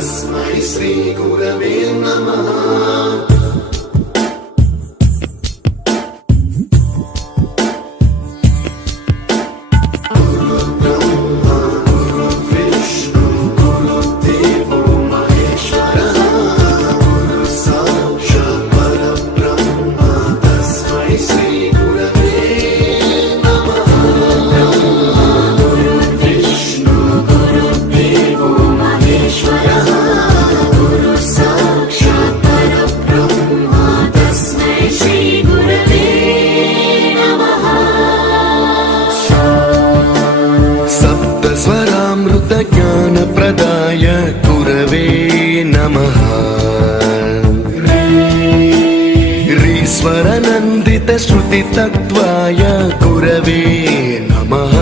श्री गुरवे नमः। स्वरामृत ज्ञान प्रदाय गुरवे नमः। रीश्वर नन्दित श्रुति तत्त्वाय गुरवे नमः।